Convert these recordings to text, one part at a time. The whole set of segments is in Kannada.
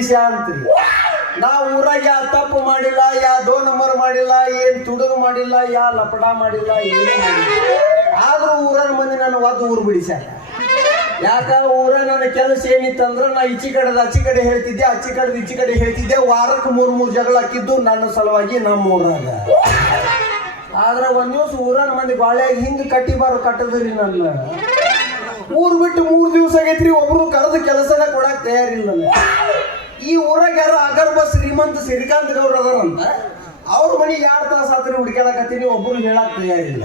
ಬಿಡಿಸ ಅಂತ್ರಿ. ನಾ ಊರಾಗ ಯಾ ತಪ್ಪು ಮಾಡಿಲ್ಲ, ಯಾ 2 ನಂಬರ್ ಮಾಡಿಲ್ಲ, ಏನ್ ತುಡುಗು ಮಾಡಿಲ್ಲ, ಯಾ ಲಪಡ ಮಾಡಿಲ್ಲ, ಏನು ಮಾಡಿಲ್ಲ. ಆದ್ರೂ ಊರನ ಮಂದಿ ನನ್ನ ಒದ್ದು ಊರು ಬಿಡಿಸ್ಯಾರ. ಯಾಕ ಊರ ನನ್ನ ಕೆಲಸ ಏನಿತ್ತಂದ್ರ ನಾ ಈಚಿ ಕಡೆದ ಅಚ್ಚಿ ಕಡೆ ಹೇಳ್ತಿದ್ದೆ, ಅಚ್ಚಿ ಕಡೆದ ಈಚಿ ಕಡೆ ಹೇಳ್ತಿದ್ದೆ. ವಾರಕ್ಕೆ 3 ಜಗಳ ಹಾಕಿದ್ದು ನನ್ನ ಸಲುವಾಗಿ ನಮ್ಮ ಊರಾಗ. ಆದ್ರ ಒಂದ್ ದಿವ್ಸ ಊರನ ಮಂದಿ ಬಾಳೆಯಾಗಿ ಹಿಂಗ್ ಕಟ್ಟದ್ರಿ. ನನ್ನ ಊರ್ ಬಿಟ್ಟು 3 ದಿವಸ ಆಗೈತ್ರಿ. ಒಬ್ರು ಕರೆದ ಕೆಲಸನ ಕೊಡಕ್ ತಯಾರಿಲ್ಲ. ಈ ಊರಾಗ ಯಾರ ಅಗರ್ಭ ಶ್ರೀಮಂತ ಶ್ರೀಕಾಂತ್ ಗೌಡ್ರ ಅದಾರಂತ. ಅವ್ರ ಮನೆಗೆ 2 ತಾಸು ಆತ್ರಿ ಹುಡ್ಕ್ಯಾಡಕತ್ತೀನಿ, ಒಬ್ರು ಹೇಳಕ್ ತಯಾರಿಲ್ಲ.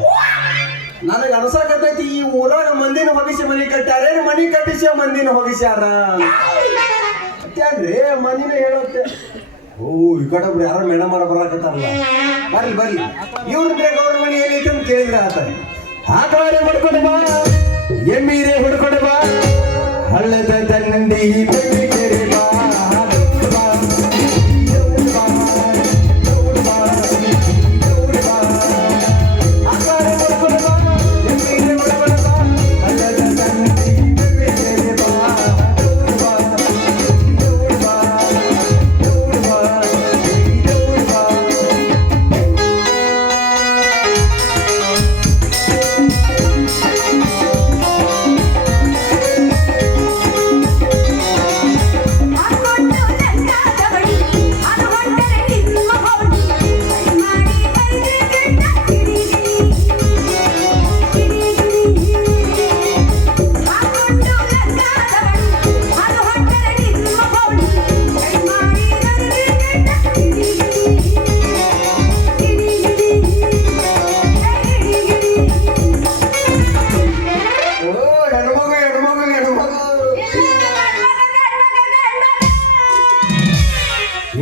ನನಗೆ ಅನ್ಸಕತ್ತೈತಿ ಈ ಊರಾಗ ಮಂದಿನ ಹೊಗಿಸಿ ಮನಿ ಕಟ್ಟ್ಯಾರೇನು, ಮನಿ ಕಟ್ಟಿಸಿ ಮಂದಿನ ಹೊಗಿಸ್ಯಾರ ಅತ್ತೇನ್ರಿ. ಮಂದಿನ ಹೇಳುತ್ತೆ, ಓ ಈ ಕಡೆ ಒಬ್ರು ಯಾರೋ ಮೇಡಮ್ ಅವರ ಬರಾಕತ್ತಾರಲ್ಲ, ಬರ್ಲಿ ಇವ್ರ ಗೌಡ್ರ ಮನಿ ಏನೈತೆ ಅಂತ ಕೇಳಿದ್ರ ಆತ. ಹಾಕವಾರೆ ಹೊಡ್ಕೊಂಡು ಬಾ, ಎಮ್ಮೀರೆ ಹೊಡ್ಕೊಂಡು ಬಾ, ಹಳ್ಳದ ತನ್ನಂದಿ ಬೆಳ್ಳಿಗೆರೆ ಬಾ.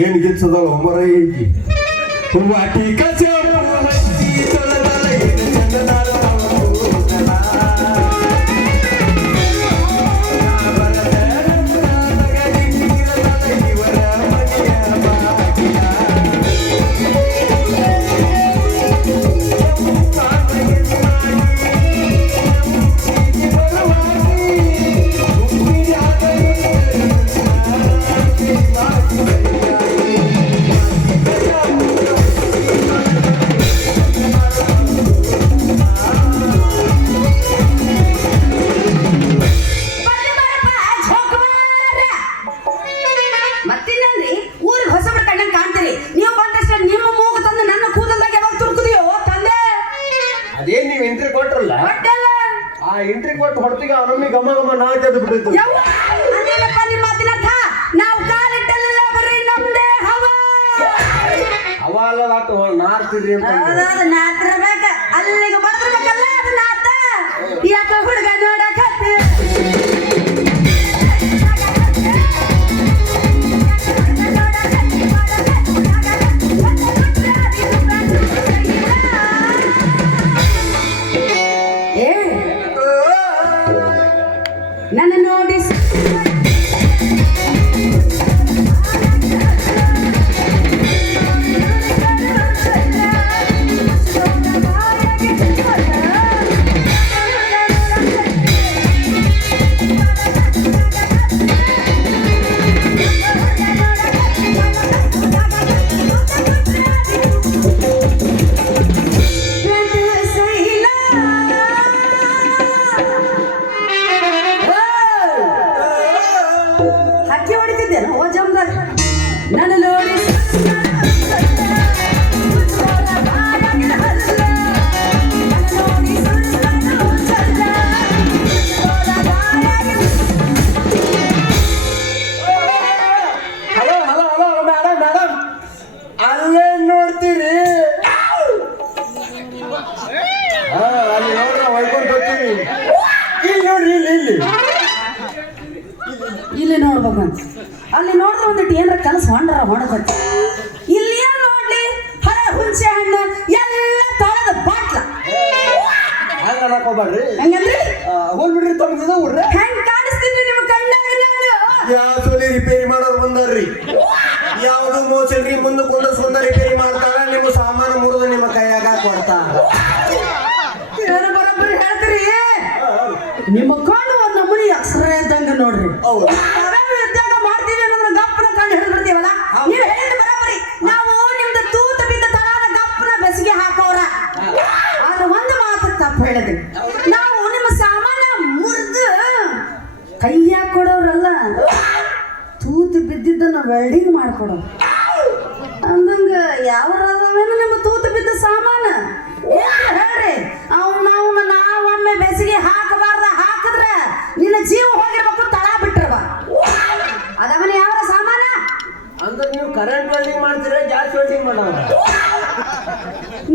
ಏನ್ ಗಿಲ್ಸದ ಒಮ್ಮರ ಐತಿ ವಾಟಿ ಕಸ ಎಂಟ್ರಿ ಕೊಟ್ಟು ಹೊರತಿಗೆ ನಮ್ಮಿ ಗಮ ಗಮ ನಾಚದು ಬಿಟ್ಟಿತ್ತು. ಹವ ಅಲ್ಲದಾಟು ನಾರ್ತಿರಿ ಅಂತ ಅಲ್ಲಿಗೆ ಬರ್ತಿರ್ಬೇಕಲ್ಲ ಅದು ನಾತ ಯಾಕ ಹುಡುಗ ನೋಡಕ ನನ್ನ ನೋಡಿ ನನ್ನ ನೋಡಿ hello hello hello madam madam ಅಲ್ಲೇ ನೋಡ್ತೀರಿ? ಅಲ್ಲಿ ನೋಡ್ರ ಹೊಯ್ಕೊಂಡು ಹೋಗ್ತೀವಿ. ಇಲ್ಲಿ ನೋಡ್ರಿ, ಇಲ್ಲಿ ನೋಡ್ಬೇಕಂತ. ಅಲ್ಲಿ ನೋಡಿದ್ರೆ ಒಂದಿಟ್ಟು ಏನಾರ ಕನಸು ಹೊಂಡಕತ್ತಿ. ಇಲ್ಲಿ ಏನ್ ನೋಡ್ಲಿ, ಹಳೆ ಹುಣಸೆ ಹಣ್ಣು ಎಲ್ಲ ತೊಳೆದ ಬಾಟ್ಲ. ಹಂಗ ಅನ್ನಕೋಬೇಡ್ರಿ. ಹಂಗಂದ್ರಿ ಹೋಲ್ ಬಿಡ್ರಿ, ತಮ್ಗೆ ಊರ್ರೆ ಹೆಂಗ್ ಕಾಣಿಸ್ತೀನಿ ನಿಮ್ಮ ಕಣ್ಣಾಗ ನಾನು? ಯಾವ ಸೋಲಿ ರಿಪೇರಿ ಮಾಡೋರು ಬಂದಾರ್ರಿ. ಯಾವುದು ಮೋಸಲ್ರಿ, ಮುಂದೆ ಕುಂದರ್ಸ್ಕೊಂಡ ರಿಪೇರಿ ಮಾಡ್ತಾರ. ನಿಮ್ಮ ಸಾಮಾನು ಮುರಿದು ನಿಮ್ಮ ಕೈಯಾಗ ಕೊಡ್ತಾರ. ಏನು ಬರೋಬ್ಬರಿ ಹೇಳ್ತೀರಿ? ನಿಮ್ಮ ಕಣ್ಣು ಒಂದ್ ನಮೂನಿ ಅಕ್ಷರ ಇದ್ದಂಗ ನೋಡ್ರಿ. ಹೌದು, ಇದ್ದಾಗ ಮಾಡ್ತೀವಿ ಅನ್ನೋದ್ರ ಗಪ್ಪನ ಕಣ್ಣು ಕೊಡು ಅಂದಂಗ ಯಾವ ನಿಮ್ಮ ತೂತು ಬಿದ್ದ ಸಾಮಾನ ಹೇಳ್ರಿ ನಾವೊಮ್ಮೆ ಬೆಸಿಗೆ ಹಾಕಬಾರ್ದ ಹಾಕಿದ್ರ ನಿನ್ನ ಜೀವ ಹೋಗಿರ್ಬೇಕು ತಳ ಬಿಟ್ರವ ಅದವನ ಯಾವ ಸಾಮಾನ ಅಂದ್ರೆ ನೀವು ಕರೆಂಟ್ ವೆಲ್ಡಿಂಗ್ ಮಾಡ್ತೀರಾ ಗ್ಯಾಸ್ ವೆಲ್ಡಿಂಗ್ ಮಾಡೋಣ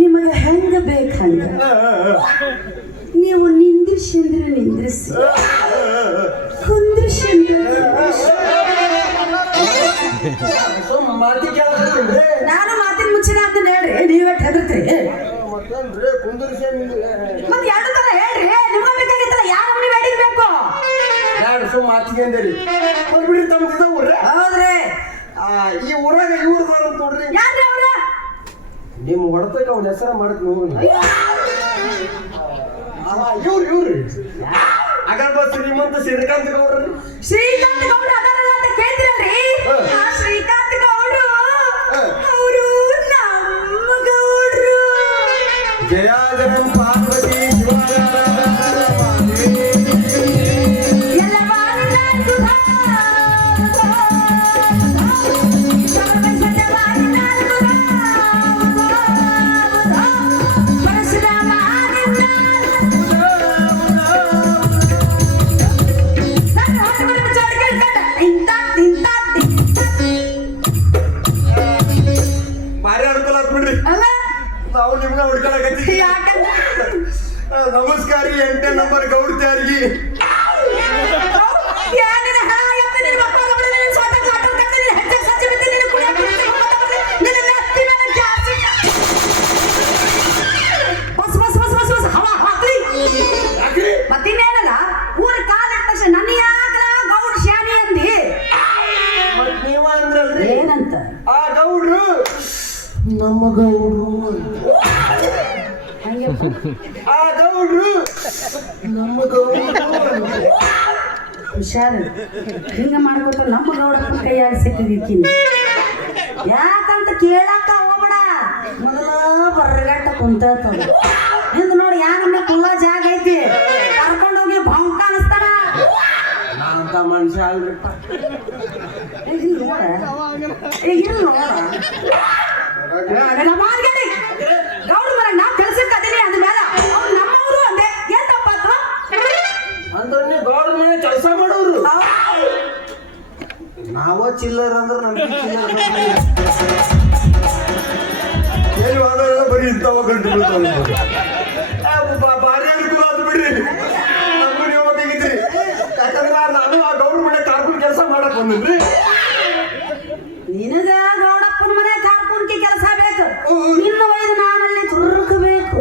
ನಿಮಗೆ ಹೆಂಗ ಬೇಕಂಗ ನೀವು ನಿಂದ್ರಿಸಿ ಕುಂದ್ರಿಸಿ ಮಾತಿ ಕೇಳ್ತೀನಿ ನಾನು ಮಾತಿನ ಮುಂಚಿನ ಅಂತ ಹೇಳ್ರಿ ನೀವೇ ಹೆದರ್ತೀರಿ ಮತ್ತೇನ್ರಿ ಕುಂದರ್ಸಿ ಮತ್ತೆ ಎರಡು ತರ ಹೇಳ್ರಿ ನಿಮ್ಗೆ ಬೇಕಾಗಿತ್ತಲ್ಲ ಯಾವ ನಮ್ಗೆ ವೆಡಿಂಗ್ ಬೇಕು ಎರಡು ಮಾತಿಗೆ ಅಂದೇರಿ ಬಿಡ್ರಿ ತಮ್ಮ ಊರ್ರೆ ಹೌದ್ರಿ ಈ ಊರಾಗ ಇವ್ರು ನೋಡ್ರಿ ಯಾರ್ರಿ ಅವ್ರ ನಿಮ್ಮ ಹೊಡೆತಕ್ಕೆ ಅವ್ನ ಹೆಸರ ಮಾಡ್ತೀನಿ ಹೋಗಿ ಇವ್ರು ಅಗರ್ಬ ಶ್ರೀಮಂತ ಶ್ರೀಕಾಂತ್ ಗೌಡ್ರಿ ಶ್ರೀಕಾಂತ್ ಗೌಡ್ರು ಅದಾರಲ್ಲ ಅಂತ ಕೇಳ್ತಿರಲ್ರಿ ಆ ಶ್ರೀಕಾಂತ್ ಗೌಡ್ರು ಅವರು ನಮ್ಮ ಗೌಡ್ರು ಜಯಾಜನಂ ಪಾರ್ವತಿ ಎಲ್ಲ ಬಾರಿನ ಸುಧಾ ಭಾರಿ ಅನುಕೂಲ ಆತ್ ಬಿಡ್ರಿ ನಾವು ನಿಮ್ನ ಹುಡ್ಕೊಳಕತ್ತೀವಿ ನಮಸ್ಕಾರ ರೀ 8ನೇ ನಂಬರ್ ಗೌಡ್ತಾರ್ಗಿ ಮತ್ತಿನ್ನೇನಲ್ಲ ಊರ ಕಾಲ ತಕ್ಷಣ ನನ್ನ ಯಾಕಲ ಗೌಡ್ ಶಾನಿ ಅಂದಿ ಮತ್ ನೀವ ಅಂದ್ರಲ್ರಿ ಏನಂತ ಆ ಗೌಡ್ರು ನಮ್ಮ ಗೌಡ್ರು ಆ ಗೌಡ್ರು ನಮ್ಮ ಗೌಡ್ರು ಹುಷಾರು ಹಿಂಗ ಮಾಡ್ಕೊತ ನಮ್ಮ ಗೌಡಪ್ಪನ ಕೈಯಾಗ ಸಿಕ್ಕಿದಿಕ್ಕಿನಿ ಯಾಕಂತ ಕೇಳಾಕ ಹೋಗ್ಬೇಡ ಮೊದಲ ಬರಗಟ್ಟ ಕುಂತದ ಹಿಂದ್ ನೋಡಿ ಯಾ ನಮ್ಗೆ ಕುಲ್ಲ ಜಾಗ ಐತಿ ಕರ್ಕೊಂಡು ಹೋಗಿ ಭಂಕ ಅನಿಸ್ತಾನ ನಾನಂತ ಮನುಷ್ಯ ಅಲ್ರಿಪ್ಪ ಇಲ್ಲಿ ನೋಡ ಗೌಡ ಮರ ನಾವ್ ಕೆಲ್ಸಕ್ಕೆ ಅದೀನಿ ಅಂದ್ಮೇಲೆ ಅವ್ರು ನಮ್ಮವರು ಅಂದೆ ಏನ್ ತಪ್ಪಾತು ಅಂದ್ರೆ ನೀವು ಗೌಡ್ರ ಮನೆ ಕೆಲಸ ಮಾಡೋರು ನಾವ ಚಿಲ್ಲರ್ ಅಂದ್ರೆ ನಮ್ಗೆ ಚಿಲ್ಲರ್ ಏನು ಆದಾಗ ಬರೀ ಇಂಥವ ಗಂಟು ಭಾರಿ ಅನುಕೂಲ ಆಯ್ತು ಬಿಡ್ರಿ ನಮ್ಗೂ ನೀವು ಬೇಕಾಗಿದ್ರಿ ಯಾಕಂದ್ರೆ ನಾನು ಆ ಗೌಡ್ರ ಮನೆ ಕಾರ್ಕುನ್ ಕೆಲಸ ಮಾಡಕ್ ಬಂದಿದ್ರಿ ನಿನಗ ಗೌಡಪ್ಪನ ಮನೆ ಕಾರ್ಕುನ್ಕಿ ಕೆಲಸ ಬೇಕು ನಿನ್ನ ವಯದು ನಾನಲ್ಲಿ ತುರುಕಬೇಕು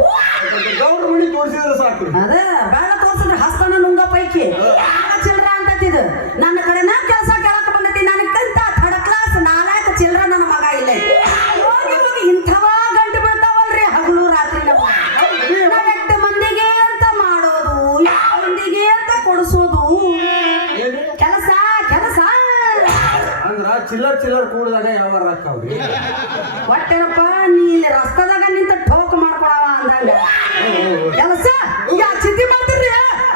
ಗೌಡ್ರ ಮನೆ ತೋರಿಸಿದ್ರೆ ಸಾಕು ಅದ ಬೇಡ ತೋರ್ಸಿದ್ರೆ ಹಸ್ತನ ನುಂಗ ಪೈಕಿ ಚಿಲ್ರ ಅಂತತಿದು ನನ್ನ ಕಡೆ ನಾ ಕೆಲಸ ಕೇಳಕ್ ಬಂದೈತಿ ನನಗಂತ ಥರ್ಡ್ ಕ್ಲಾಸ್ 4 ಚಿಲ್ರ ನನ್ನ ಮಗ ಇಲ್ಲ ಹೋಗಿ ಹೋಗಿ ಇಂಥವ ಗಂಟು ಬೀಳ್ತಾವಲ್ರಿ ಹಗಲು ರಾತ್ರಿ ನಾವೆಟ್ಟು ಮಂದಿಗೆ ಅಂತ ಮಾಡೋದು ಮಂದಿಗೆ ಅಂತ ಕೊಡಿಸೋದು ಕೆಲಸ ಕೆಲಸ ಅಂದ್ರ ಚಿಲ್ಲರ್ ಕೂಡಿದಾಗ ಯಾವ ರೊಕ್ಕ ಅವ್ರಿ ಒಟ್ಟೇನಪ್ಪ ನೀ ಇಲ್ಲಿ ರಸ್ತಾದಾಗ ನಿಂತ ಠೋಕ್ ಮಾಡ್ಕೊಳವ ಅಂದಂಗ ಕೆಲಸ ಯಾ ಚಿಂತೆ ಮಾಡ್ತೀರಿ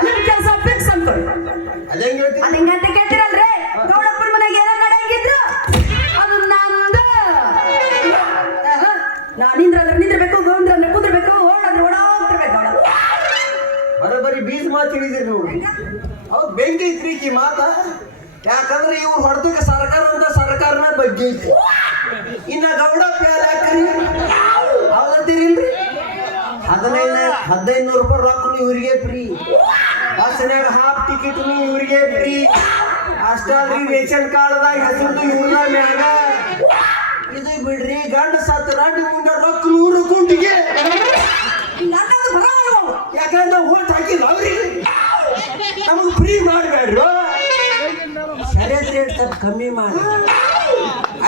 ನಿಮ್ ಕೆಲಸ ಫಿಕ್ಸ್ ಅಂತ ಅದೇ ಹೇಳ್ತೀನಿ ಅದ್ ಹಿಂಗಂತ ಕೇಳ್ತಿರಲ್ರಿ ಗೌಡಪ್ಪನ ಮನೆಗೆ ಏನೋ ನಡೆಯಂಗಿದ್ರು ಅದು ನಂದು ನಿಂದ್ರಬೇಕು ಗೌಂದ್ರ ಕುಂದ್ರಬೇಕು ಓಡಾದ್ರೆ ಓಡೋಗ್ತಿರ್ಬೇಕು ಗೌಡ ಬರೀ ಬೀಜ ಮಾತು ತಿಳಿದಿರಿ ನೋಡ್ರಿ ಹೌದು ಬೆಂಕಿ ಐತ್ರಿ ಈ ಮಾತ ಯಾಕಂದ್ರೆ ಇವ್ರು ಹೊಡೆದಕ್ಕೆ ಸರ್ಕಾರ ಅಂತ ಸರ್ಕಾರನ ಬಗ್ಗೆ ಐತಿ ಇನ್ನ ಗೌಡ ಪ್ಯಾಲ್ ಹಾಕ್ರಿ ಹೌದಂತೀರಿಲ್ರಿ 1500 ರೂಪಾಯಿ ರೊಕ್ಕ ಇವ್ರಿಗೆ ಫ್ರೀ ಬಸ್ನ್ಯಾಗ ಹಾಫ್ ಟಿಕೆಟ್ ಇವ್ರಿಗೆ ಫ್ರೀ ಅಷ್ಟಾದ್ರಿ ರೇಷನ್ ಕಾರ್ಡ್ದಾಗ ಹೆಸರು ಇವ್ರ ಮ್ಯಾಗ ಇದು ಬಿಡ್ರಿ ಗಂಡ ಸತ್ತ ರಾಟಿ ಮುಂದೆ ರೊಕ್ಕ 100 ಕುಂಟಿಗೆ ನನ್ನದು ಬರೋದು ಯಾಕಂದ್ರೆ ನಾವು ಓಟ್ ಹಾಕಿಲ್ಲ ಅವ್ರಿಗೆ ನಮಗೆ ಫ್ರೀ ಮಾಡಬೇಡ್ರು ಸರಿಯಾದ ರೇಟ್ ಸ್ವಲ್ಪ ಕಮ್ಮಿ ಮಾಡಿ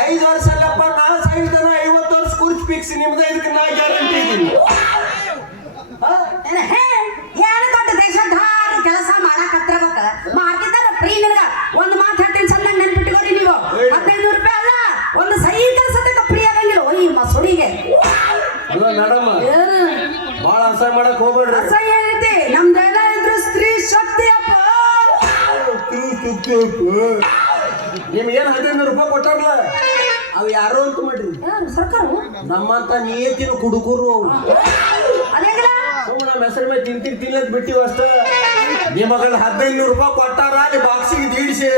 5 ವರ್ಷ ಅಲ್ಲಪ್ಪ ನಾ ಸಾಯ್ತಾನ 50 ವರ್ಷ ಕುರ್ಚಿ ಫಿಕ್ಸ್ ನಿಮ್ದು ಇದಕ್ಕೆ ನಾ ಗ್ಯಾರಂಟಿ ಇದ್ದೀನಿ ಏನು ದೊಡ್ಡ ದೇಶಧಾರ ಕೆಲಸ ಮಾಡಕತ್ತಿರ್ಬೇಕ ಮಾಡ್ತಿದ್ದಾರ ಫ್ರೀ ನಿನಗ ಒಂದು ಮಾತು ಹೇಳ್ತೀನಿ ಚಂದ ನೆನ್ಪಿಟ್ಕೋರಿ ನೀವು 1500 ರೂಪಾಯಿ ಅಲ್ಲ ಒಂದು ಸೈಕಲ್ ಸತಕ ಫ್ರೀ ಆಗಂಗಿಲ್ಲ ಈ ಮಸೂಡಿಗೆ ಅಲ್ಲ ಮೇಡಮ್ ಭಾಳ ಅಸಹ್ಯ ಮಾಡಕ್ ಹೋಗ್ಬೇಡ್ರಿ ಅಸಹ್ಯ ಏನೈತಿ ನಮ್ದೆಲ್ಲ ಇದ್ರು ಸ್ತ್ರೀ ಶಕ್ತಿ ಅಪ್ಪ ನಿಮ್ಗೆ ಏನು 1500 ರೂಪಾಯಿ ಕೊಟ್ಟಾರಲ್ಲ ಅವು ಯಾರು ಅಂತ ಮಾಡ್ರಿ ಯಾರು ಸರ್ಕಾರ ನಮ್ಮಂತ ನಿಯತಿನ ಕುಡುಕರು ಅವು ಅದೇಗಲ್ಲ ನಮ್ಮ ಹೆಸರು ಮೇಲೆ ತಿನ್ನಕ್ ಬಿಟ್ಟಿವ ಅಷ್ಟ ನಿಮಗಲ್ಲಿ 1500 ರೂಪಾಯಿ ಕೊಟ್ಟಾರ ಅಲ್ಲಿ ಬಾಕ್ಸಿಗೆ ದೀಡಿಸಿ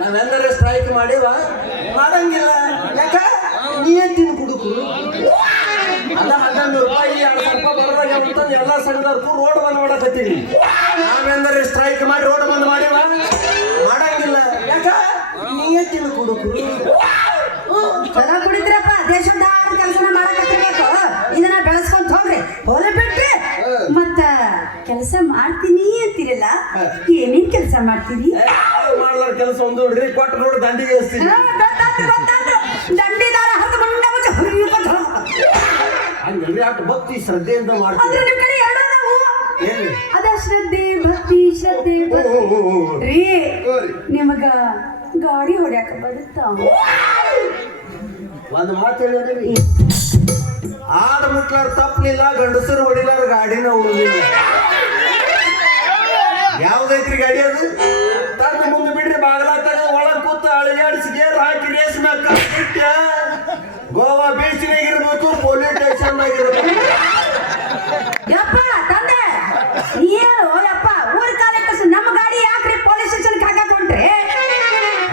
ನಾವೆಂದರೆ ಸ್ಟ್ರೈಕ್ ಮಾಡಿವ ಮಾಡಂಗಿಲ್ಲ ಯಾಕ ನಿಯತಿನ ಕುಡುಕರು ಅದ 1500 ರೂಪಾಯಿ 2000 ರೂಪಾಯಿ ಬರೋದಾಗ ಅಂತಂದು ಎಲ್ಲ ಸಂಘದವ್ರು ರೋಡ್ ಬಂದ್ ಮಾಡಕತ್ತೀವಿ ನಾವೆಂದರೆ ಸ್ಟ್ರೈಕ್ ಮಾಡಿ ರೋಡ್ ಬಂದ್ ಮಾಡಿವ ಮಾಡಂಗಿಲ್ಲ ಯಾಕ ನಿಯತಿನ ಕುಡುಕರು ಚೆನ್ನಾಗಿ ಕುಡಿದ್ರಪ್ಪ ದೇಶದ ಕೆಲಸನ ಮಾಡಕತ್ತಿರ್ಬೇಕು ಇದನ್ನ ಬೆಳೆಸ್ಕೊಂತ ಹೋಗ್ರಿ ಹೋಲಿ ಬಿಟ್ರಿ ಮತ್ತ ಕೆಲಸ ಮಾಡ್ತೀನಿ ಅಂತೀರಲ್ಲ ಏನೇನ್ ಕೆಲಸ ಮಾಡ್ತೀರಿ ಮಾಡ್ಲಾರ ಕೆಲಸ ಒಂದು ನೋಡ್ರಿ ಕೊಟ್ಟು ನೋಡಿ ದಂಡಿಗೆ ಎಸ್ತೀನಿ ದಂಡಿದಾರ ಹತ್ತು ಮಂಡ ಮುಚ್ಚ ಹುರಿಯಪ್ಪ ಹಂಗಲ್ರಿ ಅಷ್ಟು ಭಕ್ತಿ ಶ್ರದ್ಧೆಯಿಂದ ಮಾಡ್ತೀವಿ ಅಂದ್ರೆ ನಿಮ್ ಕಡೆ ಎರಡು ಅದಾವು ಏನು ಅದ ಶ್ರದ್ಧೆ ಭಕ್ತಿ ಶ್ರದ್ಧೆ ರೀ ನಿಮಗ ಗಾಡಿ ಹೊಡ್ಯಾಕ ಬರುತ್ತ ಒಂದು ಮಾತು ಹೇಳಿದ್ರಿ ಆಡ ಮುಟ್ಲಾರ ತಪ್ಪಲಿಲ್ಲ ಗಂಡಸರು ಹೊಡಿಲಾರ ಗಾಡಿನ ಉಳಿದಿಲ್ಲ ಯಾವ್ದೈತ್ರಿ ಗಾಡಿ ಅದು ತಂದು ಮುಂದೆ ಬಿಡ್ರಿ ಬಾಗಲಾತಾಗ ಒಳಗ್ ಕೂತು ಅಳಿಗಾಡಿಸಿ ಗೇರ್ ಹಾಕಿ ರೇಸ್ ಮ್ಯಾಗ ಬಿಟ್ಟ ಗೋವಾ ಬೀಚ್ನಾಗಿರ್ಬೇಕು ಪೊಲೀಸ್ ಸ್ಟೇಷನ್ ಆಗಿರ್ಬೇಕು ಯಪ್ಪ ತಂದೆ ಏನು ಯಪ್ಪ ಊರ್ ಕಾಲಕ್ಕೆ ನಮ್ಮ ಗಾಡಿ ಯಾಕ್ರಿ ಪೊಲೀಸ್ ಸ್ಟೇಷನ್ ಹಾಕಕ್ ಹೊಂಟ್ರಿ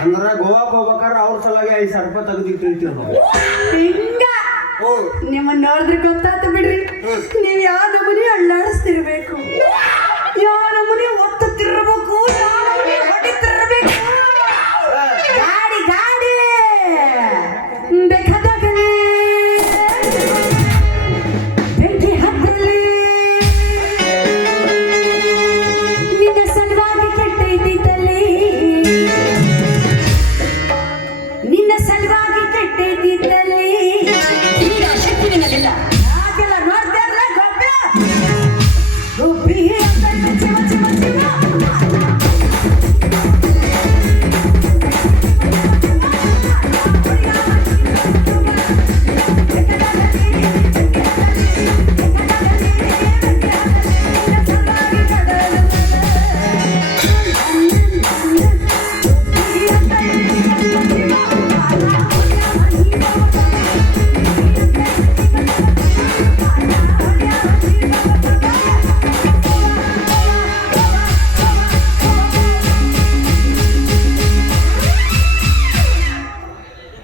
ಅಂದ್ರ ಗೋವಾಕ್ ಹೋಗ್ಬೇಕಾದ್ರೆ ಅವ್ರ ಸಲುವಾಗಿ 5000 ರೂಪಾಯಿ ತೆಗೆದಿಟ್ಟಿರ್ತೀವಿ ನಾವು ಹಿಂಗ ನಿಮ್ಮನ್ನ ನೋಡಿದ್ರೆ ಗೊತ್ತಾತು ಬಿಡ್ರಿ ನೀವ್ ಯಾವ ನಮೂನಿ ಅಳ್ಳಾಡಿಸ್ತಿರ್ಬೇಕು ಯಾವ ನಮೂನಿ ಒತ್ತುತ್ತಿರ್ಬೇಕು ಯಾವ ನಮೂನಿ ಹೊಡಿತಿರ್ಬೇಕು ಗಾಡಿ ಗಾಡಿ ಬೇಕಾದಾಗಲೇ ಬೆಂಕಿ ಹತ್ತಲಿ ನಿನ್ನ ಸಲುವಾಗಿ ಕೆಟ್ಟೈತಿದ್ದಲ್ಲಿ ನಿನ್ನ ಸಲುವಾಗಿ ಕೆಟ್ಟೈತಿದ್ದಲ್ಲಿ ಈಗ ಶಕ್ತಿ ನಿನ್ನದಿಲ್ಲ ಹಾಗೆಲ್ಲ ನೋಡ್ತಾ ಇರಲ್ಲ ಗೊಬ್ಬಿ ಚಿಮ ಚಿಮ ಚಿಮ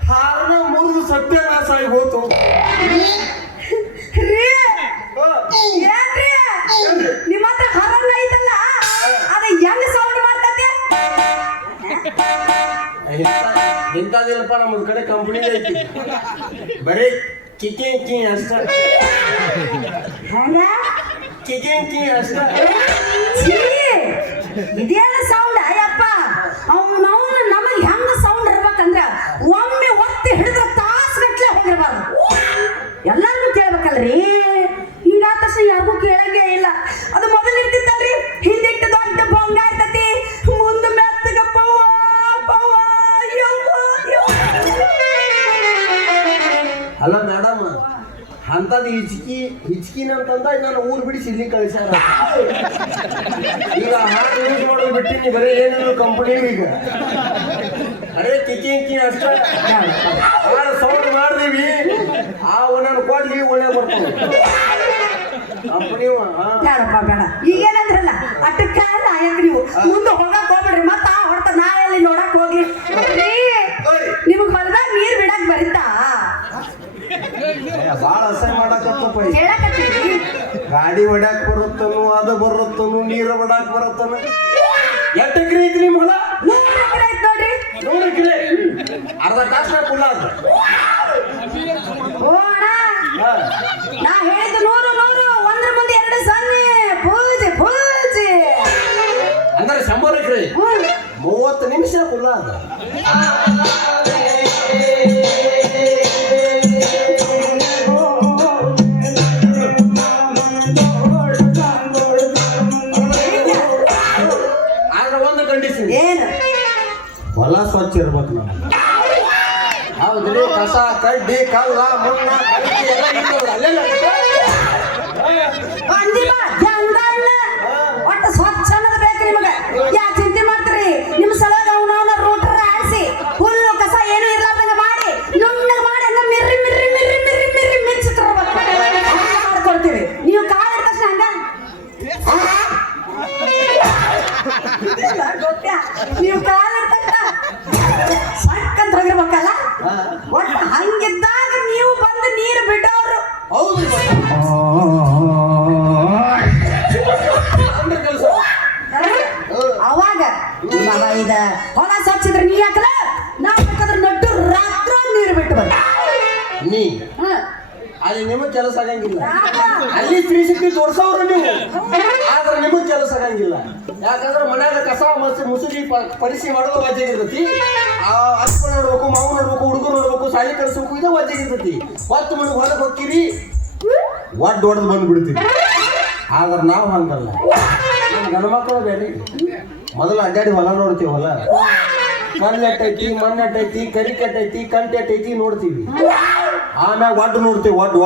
ಹಾರನ ಮುರಿದು ಸತ್ಯನಾಶ ಆಗಿ ಹೋತು ನಿಮ್ಮ ಹತ್ರ ಹರಲ್ಲ ಐತಲ್ಲ ಅದ ಹೆಂಗ್ ಸೌಂಡ್ ಮಾಡ್ತತೆ ಇಂಥದಿಲ್ಲಪ್ಪ ನಮ್ಮ ಕಡೆ ಕಂಪ್ನಿ ಐತಿ ಬರೀ ಕಿಕಿಂಗ್ ಕಿ ಅಷ್ಟ ಹಂಗ ಕಿಕಿಂಗ್ ಕಿ ಅಷ್ಟ ಇದೇನ ಸೌಂಡ್ ಅಯ್ಯಪ್ಪ ಅವ್ನು ನಮಗೆ ಹೆಂಗ ಸೌಂಡ್ ಇರ್ಬೇಕಂದ್ರ ಒಮ್ಮೆ ಒತ್ತಿ ಹಿಡಿದ್ರೆ ತಾಸ್ಗಟ್ಲೆ ಹೋಗಿರ್ಬಾರ್ದು ಎಲ್ಲರಿಗೂ ಕೇಳ್ಬೇಕಲ್ರಿ ಹಿಂಗಾದ ತಕ್ಷಣ ಯಾರಿಗೂ ಕೇಳಂಗೇ ಇಲ್ಲ ಅದು ಮೊದಲು ಇರ್ತಿತ್ತಲ್ರಿ ಹಿಂದಿಟ್ಟು ದೊಡ್ಡ ಬೊಂಗ ಇರ್ತತಿ ಮುಂದೆ ಮೆತ್ತಗ ಪವ್ವ ಪವ್ವ ಯವ್ವ ಯವ್ವ. ಅಲ್ಲ ಮೇಡಮ್ ಅಂತದ್ ಹಿಚ್ಕಿನ ಅಂತಂದ ನಾನು ಊರ್ ಬಿಡಿಸಿ ಇಲ್ಲಿ ಕಳಿಸ್ಯಾರ ಈಗ ಹಾಡು ಯೂಸ್ ಮಾಡೋದು ಬಿಟ್ಟಿನಿ ಬರೀ ಏನೇನು ಕಂಪನಿ ಈಗ ಅರೇ ಕಿಕ್ಕಿ ಅಷ್ಟ ಹಾಡು ಸೌಂಡ್ ಮಾಡ್ದೀವಿ ಆ ಒಂದೊಂದು ಕೊಡ್ಲಿ ಒಳ್ಳೆ ಬರ್ತಾವ ಕಂಪನಿ ಬೇಡಪ್ಪ ಬೇಡ ಈಗೇನಂದ್ರಲ್ಲ ಅಟ್ಟಕ್ಕ ನಾಯಕ ನೀವು ಮುಂದೆ ಹೋಗಕ್ ಹೋಗ್ಬೇಡ್ರಿ ಮತ್ತ ಹೊಡ್ತ ನಾ ಎಲ್ಲಿ ನೋಡಕ್ ಹೋಗ್ಲಿ ನಿಮಗ್ ಹೊಲದಾಗ ನೀರ್ ಬಿಡಕ್ ಬರಿತಾ ಬಾಳ ಅಸಹ್ಯ ಮಾಡಕತ್ತಪ್ಪ ಹೇಳಕತ್ತೀವಿ ಗಾಡಿ ಹೊಡ್ಯಾಕ್ ಬರುತ್ತನು ಅದು ಬರುತ್ತನು ನೀರು ಹೊಡಾಕ್ ಬರುತ್ತನು ಎಷ್ಟು ಎಕರೆ ಐತಿ ನಿಮ್ಮ ಹೊಲ 100 ಎಕರೆ ಐತ್ ನೋಡ್ರಿ 100 ಎಕರೆ ಅರ್ಧ ತಾಸು ಕುಲ್ಲ ಅದ ಓ ಅಣ್ಣ ನಾ ಹೇಳಿದ್ದು 100 ಒಂದ್ರ ಮುಂದೆ 2 ಸೊನ್ನೆ ಪೂಜೆ ಪೂಜೆ ಅಂದ್ರೆ 100 ಎಕರೆ 30 ನಿಮಿಷ ಕುಲ್ಲ ಅದ ಏನು ಹೊಲ ಸ್ವಚ್ಛ ಇರ್ಬೇಕು ನಾವು ಹೌದ್ರಿ ಕಸ ಕಡ್ಡಿ ಕಲ್ಲ ಮುನ್ನ ಎಲ್ಲ ಅಲ್ಲೆಲ್ಲ ಅಂದಿಲ್ಲ ಜಂಗಲ್ಲ ಒಟ್ಟು ಸ್ವಚ್ಛ ಅನ್ನೋದು ಬೇಕು ನಿಮಗೆ ಯಾಕೆ ಚಿಂತೆ ಮಾಡ್ತೀರಿ ನಿಮ್ಮ ಸಲುವಾಗಿ ಅವನವನ ರೂಟರ್ ಆಡಿಸಿ ಹುಲ್ಲು ಕಸ ಏನು ಇರ್ಲಾರ್ದಂಗ ಹಂಗಿದ್ದಾಗ ನೀವು ಬಂದು ನೀರು ಬಿಡೋರು. ಹೌದು ಅಂದ್ರೆ ಕೆಲಸ ಅವಾಗ ಮಗ ಇದ ಹೊಲ ಸ್ವಚ್ಛಿದ್ರೆ ನೀ ಹಾಕಲ ನಾ ಬೇಕಾದ್ರೆ ನಟ್ಟು ರಾತ್ರಿ ನೀರು ಬಿಟ್ಟು ಬಂದ ನೀ ಅಲ್ಲಿ ನಿಮಗ್ ಕೆಲಸ ಆಗಂಗಿಲ್ಲ. ಅಲ್ಲಿ ಸ್ತ್ರೀ ಶಕ್ತಿ ತೋರ್ಸವ್ರು ನೀವು, ಆದ್ರೆ ನಿಮಗ್ ಕೆಲಸ ಆಗಂಗಿಲ್ಲ. ಯಾಕಂದ್ರೆ ಮನ್ಯಾಗ ಕಸ ಮುಸುಗಿ ಪರಿಸಿ ಮಾಡೋದು ವಜ್ಜಾಗಿರ್ತೈತಿ. ಆ ಅಪ್ಪ ನೋಡ್ಬೇಕು, ಮಾವು ನೋಡ್ಬೇಕು, ಹುಡುಗರು ನೋಡ್ಬೇಕು, ಶಾಲೆ ಕಲಿಸ್ಬೇಕು, ಇದು ವಜ್ಜಾಗಿರ್ತೈತಿ. ಹೊತ್ತು ಮನೆಗೆ ಹೊರಗೆ ಹೋಗ್ತೀರಿ, ಒಡ್ಡು ಹೊಡೆದು ಬಂದ್ಬಿಡ್ತೀವಿ. ಆದ್ರೆ ನಾವು ಹಂಗಲ್ಲ. ಗಂಡ ಮಕ್ಕಳು ಬೇರೆ ಮೊದಲು ಅಡ್ಡಾಡಿ ಹೊಲ ನೋಡ್ತೀವಿ. ಹೊಲ ಕಲ್ಲು ಎಟ್ಟೈತಿ, ಮಣ್ಣು ಎಟ್ಟೈತಿ, ಕರಿ ಕೆಟ್ಟೈತಿ, ಕಂಟು ಎಟ್ಟೈತಿ ನೋಡ್ತೀವಿ. ಆಮ್ಯಾಗ ಒಡ್ಡು ನೋಡ್ತೀವಿ. ಒಡ್ಡು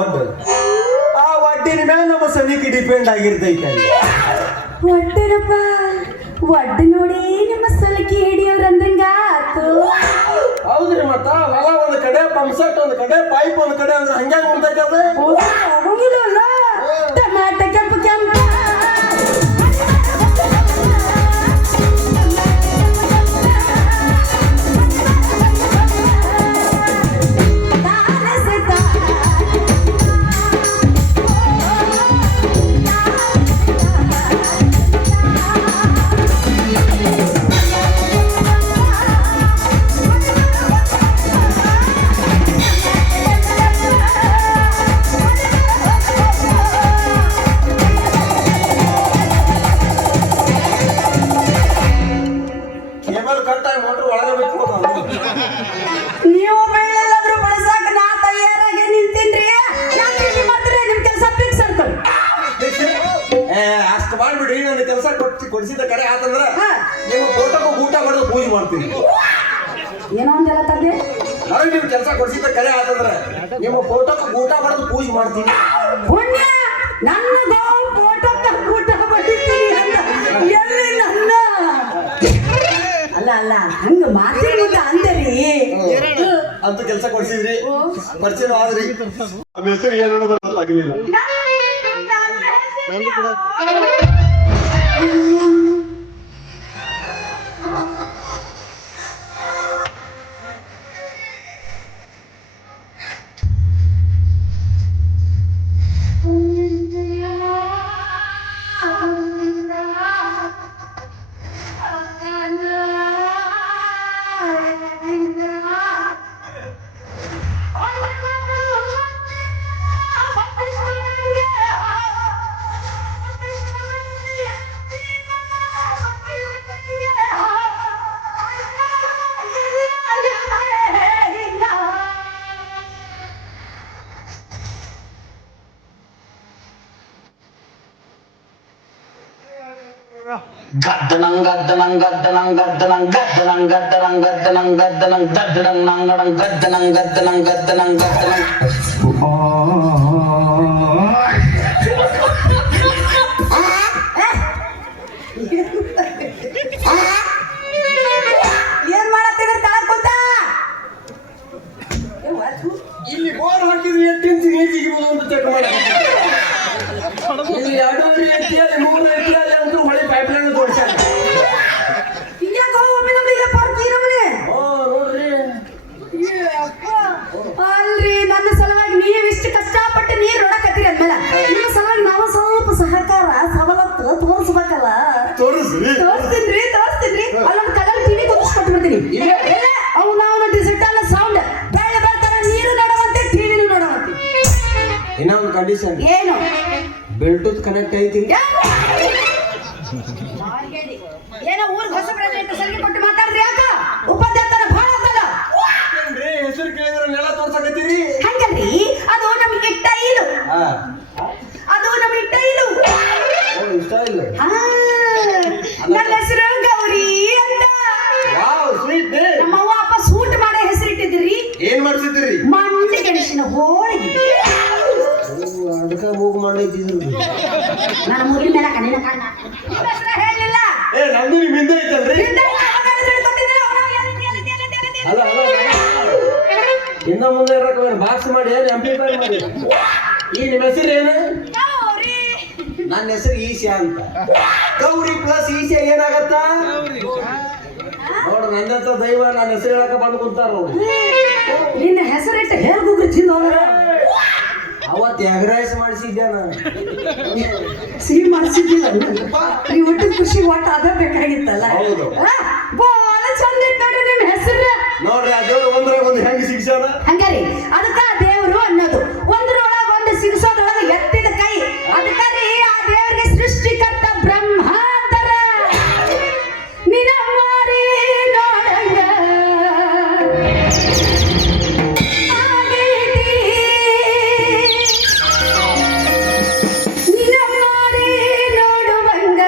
ಆ ಒಡ್ಡಿನ ಮೇಲೆ ನಮ್ಮ ಸನಿಕೆ ಡಿಪೆಂಡ್ ಆಗಿರ್ತೈತೆ. ಒಡ್ಡರಪ್ಪ ಒಡ್ಡು ನೋಡಿ ನಿಮ್ಮ ಸಲಕಿ ಹಿಡಿಯೋರು ಅಂದಂಗ ಆತು. ಹೌದ್ರಿ, ಮತ್ತ ಹೊಲ ಒಂದ್ ಕಡೆ, ಪಂಪ್ಸೆಟ್ ಒಂದ್ ಕಡೆ, ಪೈಪ್ ಒಂದ್ ಕಡೆ ಅಂದ್ರೆ ಹಂಗ್ಯಾಂಗ ಮುಂದಕ್ಕೆ ಅದ ಹೋಗಿಲ್ಲ. ಟಮಾಟ ಕೆಂಪು ಕೆಂಪು ನೀವು ಬೆಳ್ಳಲ್ಲಾದ್ರೂ ಬಳಸಾಕ ನಾ ತಯಾರಾಗಿ ನಿಂತೀನ್ರಿ. ಯಾಕೆ ಮಾಡ್ತೀರಿ? ನಿಮ್ ಕೆಲಸ ಫಿಕ್ಸ್ ಅನ್ಕೊಳ್ಳಿ. ಅಷ್ಟು ಮಾಡ್ಬಿಡ್ರಿ. ನನ್ನ ಕೆಲಸ ಕೊಡಿಸಿದ ಕರೆ ಆತಂದ್ರ ನಿಮ್ಮ ಫೋಟೋಕ್ಕೂ ಊಟ ಮಾಡೋದು ಪೂಜೆ ಮಾಡ್ತೀನಿ. ಏನೋ ಒಂದೆಲ್ಲ ತಂದೆ ನನಗೆ ನಿಮ್ ಕೆಲಸ ಕೊಡಿಸಿದ ಕರೆ ಆತಂದ್ರ ನಿಮ್ಮ ಫೋಟೋಕ್ಕೂ ಊಟ ಮಾಡೋದು ಪೂಜೆ ಮಾಡ್ತೀನಿ. ಪುಣ್ಯ ನನ್ನ ಫೋಟೋಕ್ಕ ಊಟ ಮಾಡಿರ್ತೀನಿ ಎಲ್ಲಿ ನನ್ನ ಅಲ್ಲ ಹಂಗ ಮಾತಿನ ಅಂದರಿ ಅಂತ ಕೆಲಸ ಕೊಡಿಸಿದ್ರಿ, ಪರಿಚಯ ಆದ್ರಿ. ನಮ್ಮ ಹೆಸರು ಏನೋ ಬರಲಾಗಲಿಲ್ಲ. Gaddanang gaddanang gaddanang gaddanang gaddanang gaddanang gaddanang gaddanang gaddanang nangadang gaddanang gaddanang gaddanang gaddanang ಏನ್ ಮಾಡತ್ತೀವಿ ತಳಕ್ ಕುಂತ ಇಲ್ಲಿ ಬೋರ್ ಹಾಕಿದ್ರೆ 8 ಇಂಚ್ ನೀರು ಸಿಗಬಹುದು ಅಂತ ಚೆಕ್ ಮಾಡಿ. ಇಲ್ಲಿ 2 ಎತ್ತಿಯಲ್ಲಿ 3 ಎತ್ತಿಯಲ್ಲಿ ಅಂತೂ ಹೊಳೆ ಪೈಪ್ ಲೈನ್ ತೋರಿಸ್ಯಾರ. ಹಿಂಗ್ಯಾಕೋ ಒಮ್ಮೆ ನಮ್ಗೆ ಪಾರ್ಕಿ ನಮ್ಗೆ ನೋಡ್ರಿ. ಅಲ್ರಿ ನನ್ನ ಸಲುವಾಗಿ ನೀವು ಇಷ್ಟು ಕಷ್ಟಪಟ್ಟು ನೀರು ನೋಡಕತ್ತೀರಿ ಅಂದ್ಮೇಲೆ ನಿಮ್ಮ ಸಲುವಾಗಿ ನಾವು ಸ್ವಲ್ಪ ಸಹಕಾರ ಸವಲತ್ತು ತೋರಿಸ್ಬೇಕಲ್ಲ. ತೋರಿಸ್ರಿ. ತೋರಿಸ್ತೀನಿ. ಅಲ್ಲೊಂದು ಕಲರ್ ಟಿವಿ ಕೊಟ್ಟಿರ್ತೀನಿ. ಅವು ನಾವು ಡಿಜಿಟಲ್ ಸೌಂಡ್ ಬೆಳ್ಳ ಬೆಳ್ತಾರ ನೀರು ನೋಡುವಂತೆ ಟಿವಿನೂ ನೋಡುವಂತೆ. ಇನ್ನೊಂದು ಕಂಡೀಷನ್ ಏನು? ಬ್ಲೂಟೂತ್ ಕನೆಕ್ಟ್ ಐತಿ. ಏನೋ ಊರ್ ಹೊಸ ಪ್ರೆಸಿಡೆಂಟ್ ಸರಿಗೆ ಕೊಟ್ಟು ಮಾತಾಡ್ರಿ. ಯಾಕ ಉಪಾಧ್ಯಕ್ಷರ ಭಾಳ ಅದಲ್ಲ ಹೆಸರು ಕೇಳಿದ್ರೆ ನೆಲ ತೋರ್ಸಕತ್ತೀರಿ. ಹಂಗಲ್ರಿ, ಅದು ನಮ್ಗೆ ಟೈಲು. ಅದು ನಮ್ಗೆ ಟೈಲು. ಇಷ್ಟ ಇಲ್ಲ. ನನ್ನ ಹೆಸರು ಗೌರಿ ಅಂತ. Wow, sweet. ನಮ್ಮ ಅವ್ವ ಅಪ್ಪ ಸೂಟ್ ಮಾಡೋ ಹೆಸರಿಟ್ಟಿದ್ರಿ. ಏನ್ ಮಾಡ್ತಿದ್ರಿ? ಮಂಡಿ ಗಣೇಶನ ಹೋಳಿಗೆ. ಅದಕ್ಕ ಮೂಗು ಮಾಡೈತಿದ್ರು. ನನ್ನ ಮೂಗಿನ ಮೇಲೆ ಕಣ್ಣಿನ ಕಣ್ಣ ಹೇಳಿಲ್ಲ. ನಮ್ದು ನಿಮ್ ಹಿಂದೆ ಐತಲ್ರಿ. ಅಲ್ಲ ಇನ್ನ ಮುಂದೆ ಇರಕ ಬಾಕ್ಸ್ ಮಾಡಿ ಆಂಪ್ಲಿಫೈ ಮಾಡಿ. ಈ ನಿಮ್ಮ ಹೆಸರು ಏನು? ನನ್ನ ಹೆಸರು ಈಶಾ ಅಂತ. ಗೌರಿ ಪ್ಲಸ್ ಈಶಾ ಏನಾಗತ್ತ ನೋಡ್ರಿ. ನನ್ನಂತ ದೈವ ನನ್ನ ಹೆಸರು ಹೇಳಕ ಬಂದು ಕುಂತಾರ. ನಿನ್ನ ಹೆಸರಿಟ್ಟ ಎಡೆ ಗುಗ್ರಿ ತಿಂದು ಅವತ್ತು ಎಗ್ ರೈಸ್ ಮಾಡಿಸಿದ್ದೆ ನಾನು. ಸಿಹಿ ಮಾಡಿಸಿದ್ದಿಲ್ಲ ನೀವು ಒಟ್ಟು ಖುಷಿ ಒಟ್ಟು ಅದ ಬೇಕಾಗಿತ್ತಲ್ಲ ಹೌದು. ಭಾಳ ಚಂದ ಇತ್ತು ನೋಡಿ ನಿಮ್ಮ ಹೆಸರು ನೋಡ್ರಿ ಆ ದೇವ್ರು ಒಂದ್ರಾಗ ಒಂದು ಹೆಂಗ್ ಶಿಕ್ಷಣ. ಹಂಗಾರಿ ಅದಕ್ಕ ದೇವರು ಅನ್ನೋದು ಒಂದ್ರೊಳಗ ಒಂದು ಸಿಗಿಸೋದ್ರೊಳಗ ಎತ್ತಿದ ಕೈ ಅದಕ್ಕ ರೀ ಆ ದೇವರಿಗೆ ಸೃಷ್ಟಿಕರ್ತ ಬ್ರಹ್ಮ ಅಂತಾರ. ನಿನ ಮಾರಿ ನೋಡಂಗ ಆಗೈತಿ, ನಿನ ಮಾರಿ ನೋಡುವಂಗ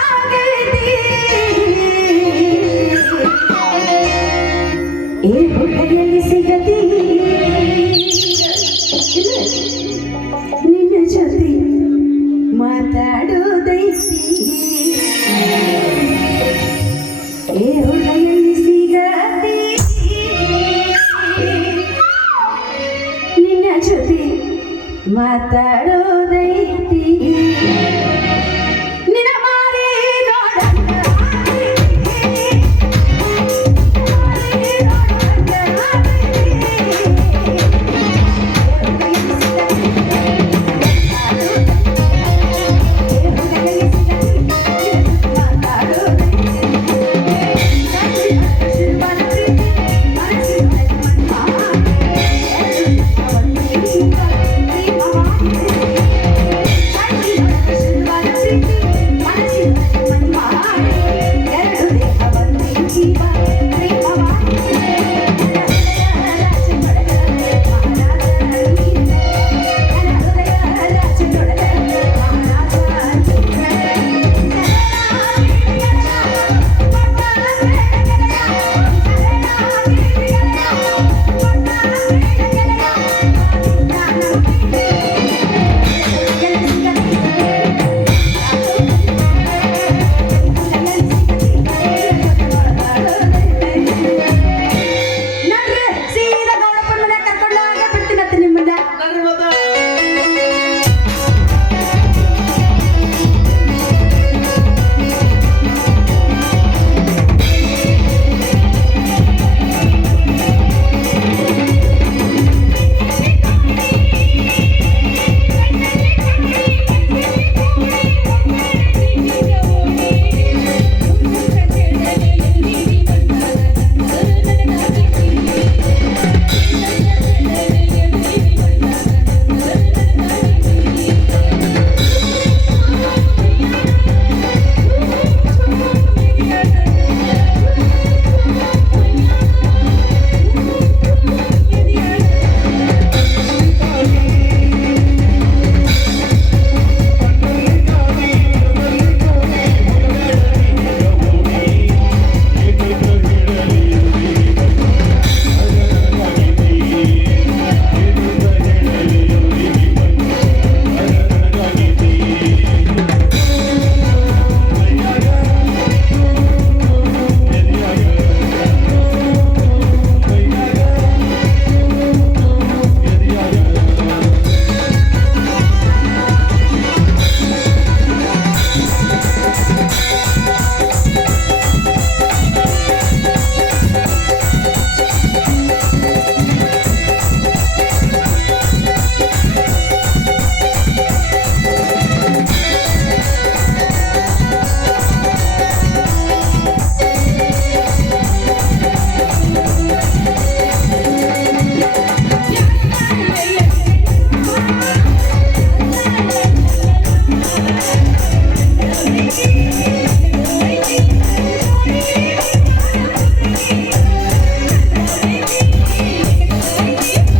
ಆಗೈತಿ. ಏ ಹುಡುಗಿಯಲ್ಲಿ ಸಿಗದಿ ನಿನ್ನ ಜೊತೆ ಮಾತಾಡೋದೈತಿ. ಏ ಹುಡುಗಿಯಲ್ಲಿ ಸಿಗದಿ ನಿನ್ನ ಜೊತೆ ಮಾತಾಡೋ